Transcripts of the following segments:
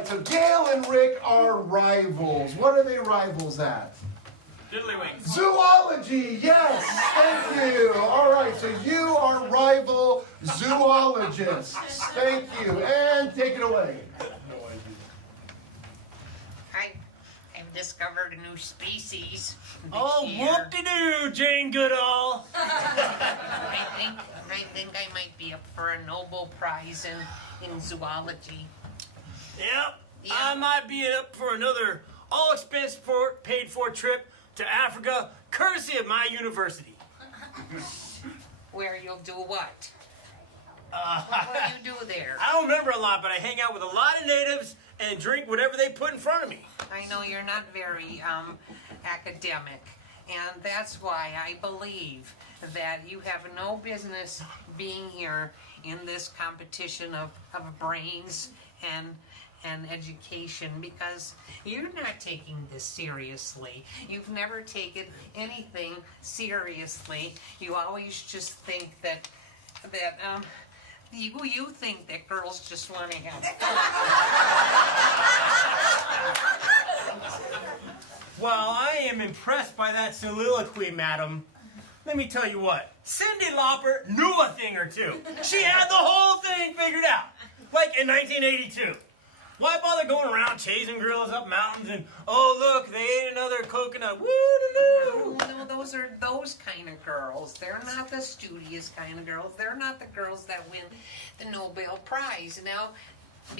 right, so Gail and Rick are rivals. What are they rivals at? Diddlywinks. Zoology, yes, thank you. All right, so you are rival zoologists. Thank you, and take it away. I've discovered a new species this Oh, year. whoop-de-doo, Jane Goodall. I think I might be up for a Nobel Prize in zoology. Yep, Yeah. I might be up for another all-expense paid-for trip to Africa, courtesy of my university. Where you'll do what? What will you do there? I don't remember a lot, but I hang out with a lot of natives and drink whatever they put in front of me. I know you're not very academic, and that's why I believe that you have no business being here in this competition of brains and education, because you're not taking this seriously. You've never taken anything seriously. You always just think that you think that girls just want to have fun. Well, I am impressed by that soliloquy, madam. Let me tell you what, Cyndi Lauper knew a thing or two. She had the whole thing figured out, like in 1982. Why bother going around chasing girls up mountains and, oh, look, they ate another coconut, woo-doo-doo. No, those are those kind of girls. They're not the studious kind of girls. They're not the girls that win the Nobel Prize. Now,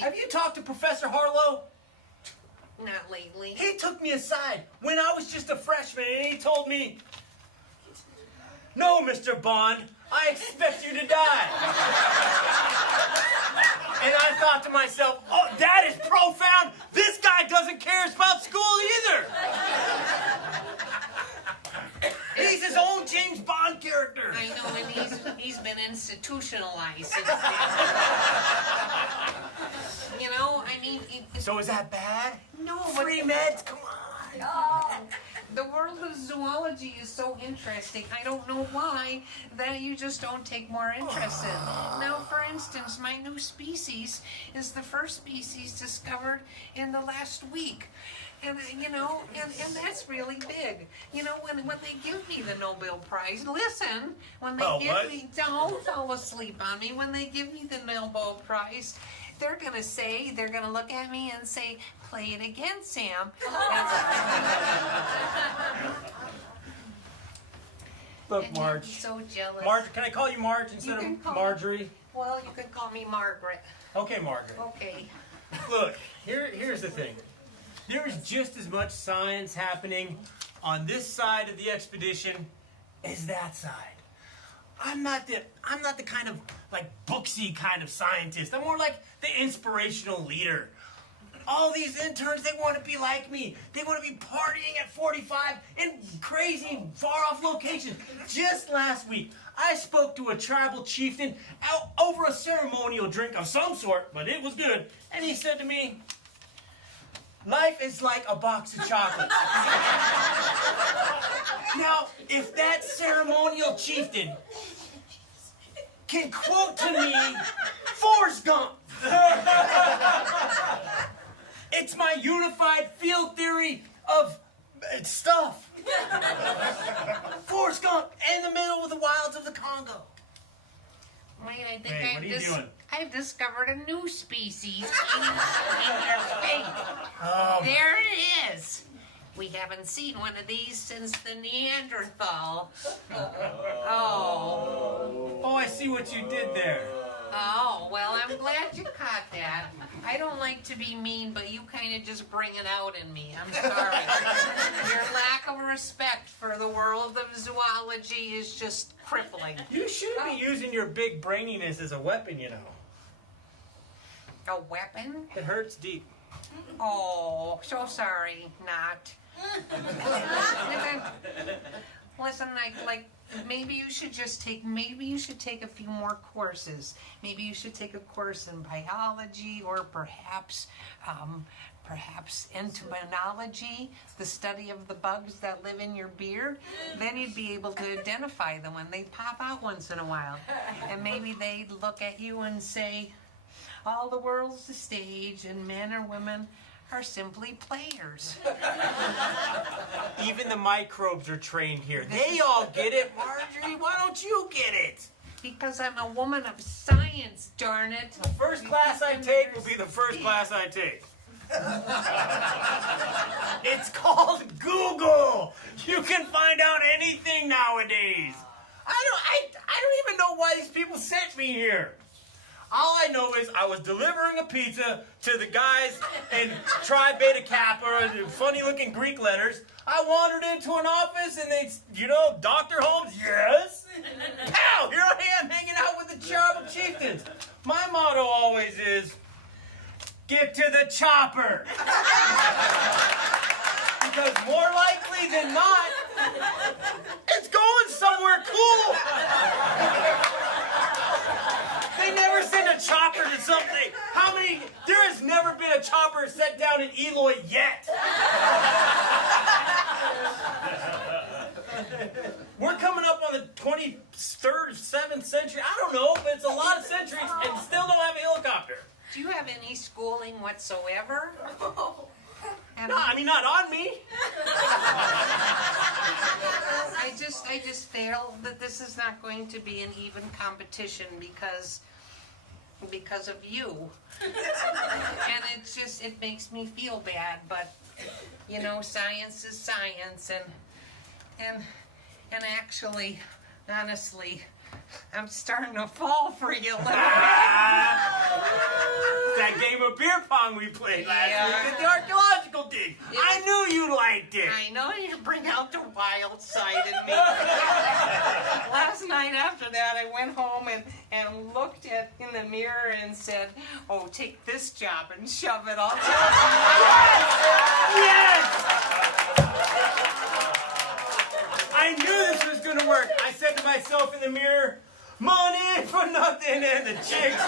Have you talked to Professor Harlow? not lately. He took me aside when I was just a freshman and he told me, "No, Mr. Bond, I expect you to die." And I thought to myself, oh, that is profound. This guy doesn't care about school either. He's his own James Bond character. I know, and he's been institutionalized since then. You know, I mean, So is that bad? no, but Free meds? Come on. the world of zoology is so interesting. I don't know why that you just don't take more interest in. Now, for instance, my new species is the first species discovered in the last week. And, and that's really big. You know, when they give me the Nobel Prize, listen, when they don't fall asleep on me, when they give me the Nobel Prize, they're going to look at me and say, play it again, Sam. Look, And you'd Marge. be so jealous. Marge, can I call you Marge instead can of call me- Marjorie? Well, you can call me Margaret. Okay, Margaret. Okay. Look, here's the thing. There is just as much science happening on this side of the expedition as that side. I'm not the kind of like booksy kind of scientist. I'm more like the inspirational leader. All these interns, they want to be like me. They want to be partying at 45 in crazy, far-off locations. Just last week, I spoke to a tribal chieftain over a ceremonial drink of some sort, but it was good. And he said to me, life is like a box of chocolates. Now, if that ceremonial chieftain can quote to me Forrest Gump, it's my unified field theory of stuff. Forrest Gump in the middle of the wilds of the Congo. Wait, I think Hey, what are you doing? I've discovered a new species in your space. Oh, There it is. We haven't seen one of these since the Neanderthal. Oh, I see what you did there. well, I'm glad you caught that. I don't like to be mean, but you kind of just bring it out in me. I'm sorry. Your lack of respect for the world of zoology is just crippling. You shouldn't be using your big braininess as a weapon, you know. A weapon? It hurts deep. Oh, so sorry, not. Listen, like maybe you should take a few more courses. Maybe you should take a course in biology, or perhaps entomology, the study of the bugs that live in your beard. Then you'd be able to identify them when they pop out once in a while. And maybe they'd look at you and say, all the world's a stage and men or women are simply players. Even the microbes are trained here. They all get it. Marjorie, why don't you get it? Because I'm a woman of science, darn it. The first class I take will be the first class I take. It's called Google. You can find out anything nowadays. I don't even know why these people sent me here. All I know is I was delivering a pizza to the guys in Tri Beta Kappa, funny looking Greek letters. I wandered into an office and they, Dr. Holmes, yes? Pow! Here I am hanging out with the Cherubim Chieftains. My motto always is, get to the chopper. Because more likely than not, it's going somewhere cool. They never send a chopper to something. There has never been a chopper set down in Eloy yet. We're coming up on the 23rd, 7th century. I don't know, but it's a lot of centuries and still don't have a helicopter. Do you have any schooling whatsoever? No, I mean, not on me. I just feel that this is not going to be an even competition because of you. And it makes me feel bad, but science is science, and actually, honestly, I'm starting to fall for you a little bit. That game of beer pong we played last week at the archaeological dig. I knew you liked it. I know you bring out the wild side in me. Last night after that, I went home and looked in the mirror and said, "Oh, take this job and shove it all down." Yes! I knew this was going to work. I said to myself in the mirror, money for nothing and the chicks.